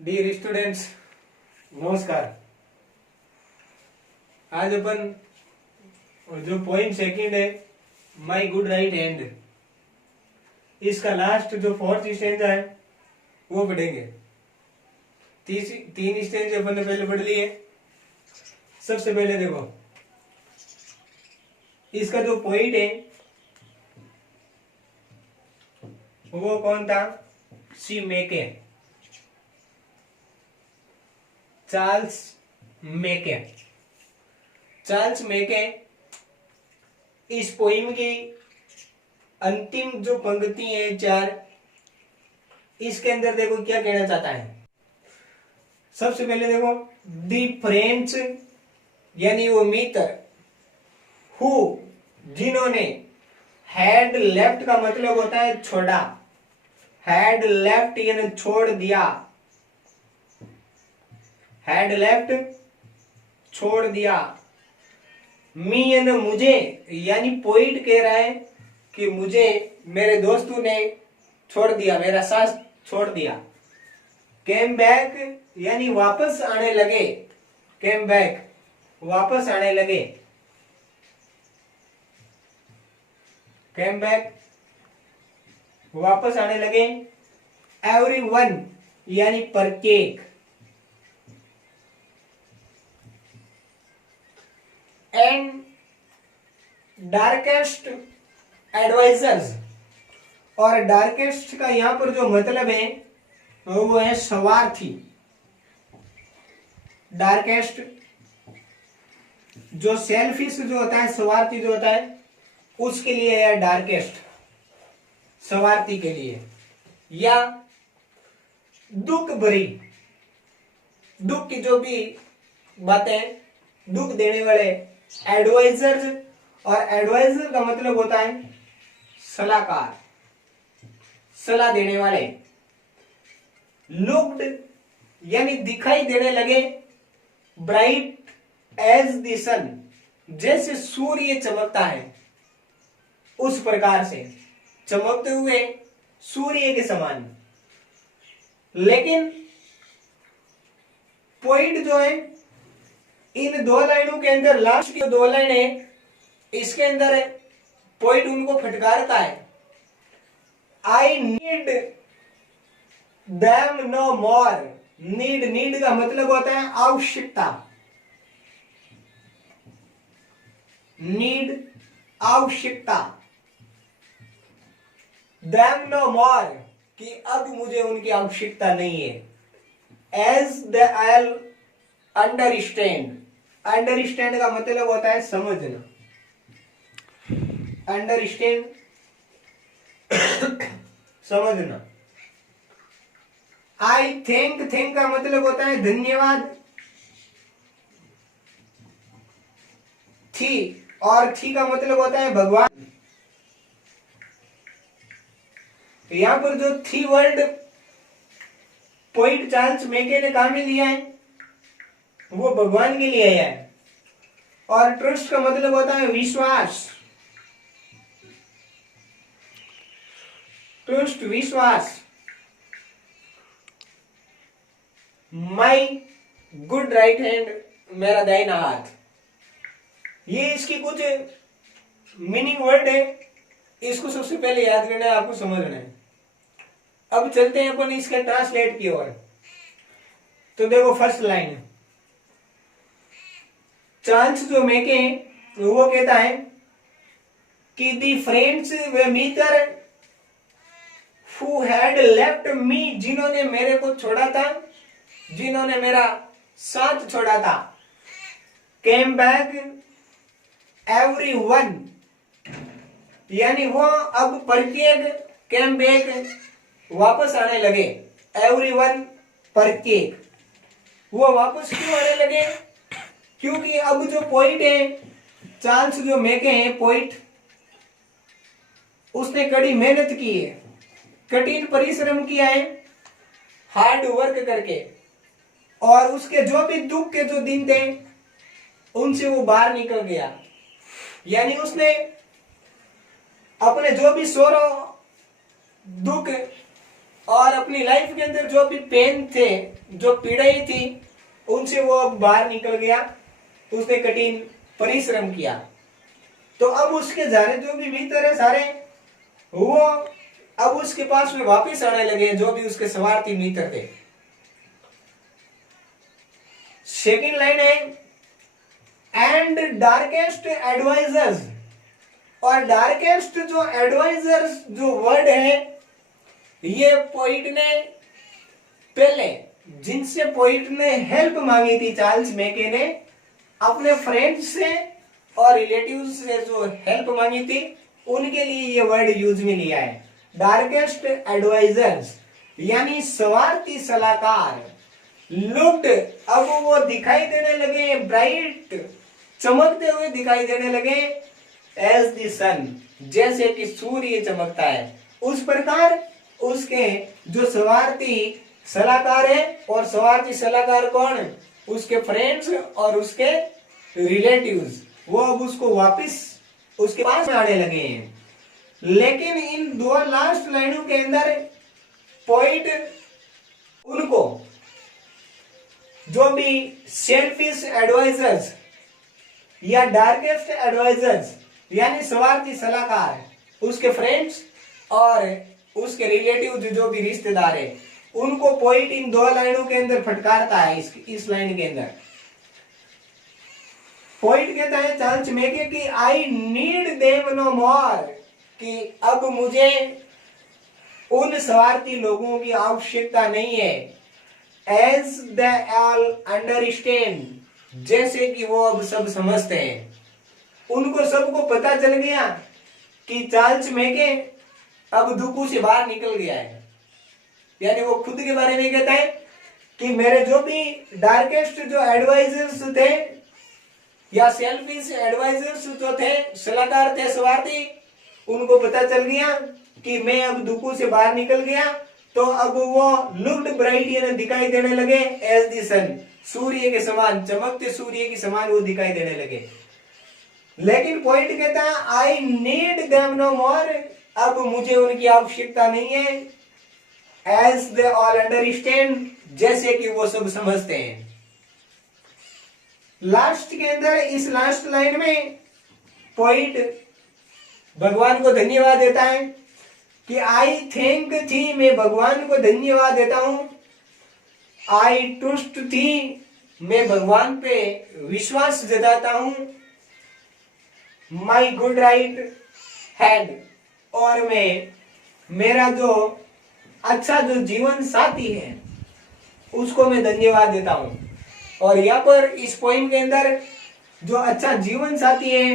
Dear students, नमस्कार। आज अपन जो पॉइंट सेकंड है, माय गुड राइट हैंड, इसका लास्ट जो फोर्थ स्टेंजा है वो पढ़ेंगे। तीन स्टेंज अपन ने पहले पढ़ लिए। सबसे पहले देखो, इसका जो पॉइंट है वो कौन था? सी मेके, चार्ल्स मेके। चार्ल्स मेके इस पोइम की अंतिम जो पंक्ति है चार, इसके अंदर देखो क्या कहना चाहता है। सबसे पहले देखो, दी फ्रेंड्स यानी वो मित्र, हु जिन्होंने, हैड लेफ्ट का मतलब होता है छोड़ा, हैड लेफ्ट यानी छोड़ दिया, हैड लेफ्ट छोड़ दिया, मी यानी मुझे, यानी पोइट कह रहा है कि मुझे मेरे दोस्तों ने छोड़ दिया, मेरा साथ छोड़ दिया। केम बैक यानी वापस आने लगे, केम बैक वापस आने लगे, केम बैक वापस आने लगे। एवरीवन यानी प्रत्येक, एंड डार्केस्ट एडवाइजर्स, और डार्केस्ट का यहां पर जो मतलब है वो है स्वार्थी। डार्केस्ट जो सेल्फिश जो होता है, स्वार्थी जो होता है, उसके लिए है डार्केस्ट, स्वार्थी के लिए। या दुख भरी, दुख की जो भी बातें, दुख देने वाले एडवाइजर्स, और एडवाइजर का मतलब होता है सलाहकार, सलाह देने वाले। लुक्ड यानी दिखाई देने लगे, ब्राइट एज द सन, जैसे सूर्य चमकता है उस प्रकार से, चमकते हुए सूर्य के समान। लेकिन पॉइंट जो है इन दो लाइनों के अंदर, लास्ट की दो लाइन है इसके अंदर है, पॉइंट उनको फटकारता है। I need them no more. Need, need का मतलब होता है आवश्यकता, नीड आवश्यकता, देम नो मोर कि अब मुझे उनकी आवश्यकता नहीं है। As the I understand, understand का मतलब होता है समझना, अंडरस्टैंड समझना। आई थिंक, थिंक का मतलब होता है धन्यवाद। थी, और थी का मतलब होता है भगवान। तो यहां पर जो थी वर्ड पॉइंट चार्ल्स मेके ने काम में लिया है वो भगवान के लिए है। और ट्रस्ट का मतलब होता है विश्वास, ट्रस्ट विश्वास। माई गुड राइट हैंड, मेरा दाहिना हाथ, ये इसकी कुछ मीनिंग वर्ड है, इसको सबसे पहले याद करना है, आपको समझना है। अब चलते हैं अपन इसके ट्रांसलेट की ओर। तो देखो फर्स्ट लाइन, चार्ल्स जो मेके हैं वो कहता है कि दी फ्रेंड्स वे मित्र हु हैड लेफ्ट मी, जिन्होंने मेरे को छोड़ा था, जिन्होंने मेरा साथ छोड़ा था। केम बैक एवरीवन यानी वो अब प्रत्येक, केम बैक वापस आने लगे, एवरीवन प्रत्येक। वो वापस क्यों आने लगे? क्योंकि अब जो पॉइंट है, चार्ल्स जो मेके हैं पॉइंट, उसने कड़ी मेहनत की है, कठिन परिश्रम किया है, हार्ड वर्क करके, और उसके जो भी दुख के जो दिन थे उनसे वो बाहर निकल गया। यानी उसने अपने जो भी sorrow, दुख, और अपनी लाइफ के अंदर जो भी पेन थे, जो पीड़ाएं थी, उनसे वो अब बाहर निकल गया। उसने कठिन परिश्रम किया। तो अब उसके जाने जो भी भीतर है सारे, वो अब उसके पास में वापस आने लगे, जो भी उसके स्वार्थी मित्र थे। सेकेंड लाइन है एंड डार्केस्ट एडवाइजर्स। और डार्केस्ट जो एडवाइजर्स जो वर्ड है, ये पोइट ने पहले जिनसे पोइट ने हेल्प मांगी थी, चार्ल्स मैके ने अपने फ्रेंड्स से और रिलेटिव्स से जो हेल्प मांगी थी, उनके लिए ये वर्ड यूज में लिया है। डार्केस्ट एडवाइजर्स यानी स्वार्थी सलाहकार। लुक्ड, अब वो दिखाई देने लगे, ब्राइट, चमकते हुए दिखाई देने लगे, एज द सन, जैसे कि सूर्य चमकता है, उस प्रकार उसके जो स्वार्थी सलाहकार है। और स्वार्थी सलाहकार कौन? उसके फ्रेंड्स और उसके रिलेटिव्स, वो अब उसको वापस उसके पास में आने लगे हैं। लेकिन इन दो लास्ट लाइनों के अंदर पॉइंट उनको जो भी सेल्फिश एडवाइजर्स या डार्केस्ट एडवाइजर्स यानी स्वार्थी सलाहकार, उसके फ्रेंड्स और उसके रिलेटिव जो भी रिश्तेदार है, उनको पॉइंट इन दो लाइनों के अंदर फटकारता है। इस लाइन के अंदर पॉइंट कहता है चार्ल्स मैके कि आई नीड देम नो मोर, कि अब मुझे उन स्वार्थी लोगों की आवश्यकता नहीं है। एज द ऑल अंडरस्टैंड, जैसे कि वो अब सब समझते हैं। उनको सबको पता चल गया कि चार्ल्स मैके अब दुखों से बाहर निकल गया है। यानी वो खुद के बारे में कहता है कि मेरे जो भी डार्केस्ट जो एडवाइजर्स थे या सेल्फिश एडवाइजर्स जो थे, सलाहकार थे, स्वार्थी, उनको पता चल गया कि मैं अब दुखों से बाहर निकल गया। तो अब वो लुक्ड ब्राइट यानी दिखाई देने लगे, एज द सन, सूर्य के समान, चमकते सूर्य के समान वो दिखाई देने लगे। लेकिन पॉइंट कहता है आई नीड देम नो मोर, अब मुझे उनकी आवश्यकता नहीं है। एज दे ऑल अंडरस्टैंड, जैसे कि वो सब समझते हैं। लास्ट के अंदर इस लास्ट लाइन में पॉइंट भगवान को धन्यवाद देता है कि आई थैंक थी, मैं भगवान को धन्यवाद देता हूं। आई ट्रस्ट थी, मैं भगवान पे विश्वास जताता हूं। माई गुड राइट हैंड, और मैं मेरा जो अच्छा जो जीवन साथी है उसको मैं धन्यवाद देता हूं। और यहाँ पर इस पॉइंट के अंदर जो अच्छा जीवन साथी है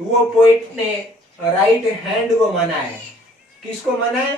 वो पोइट ने राइट हैंड को माना है। किसको माना है?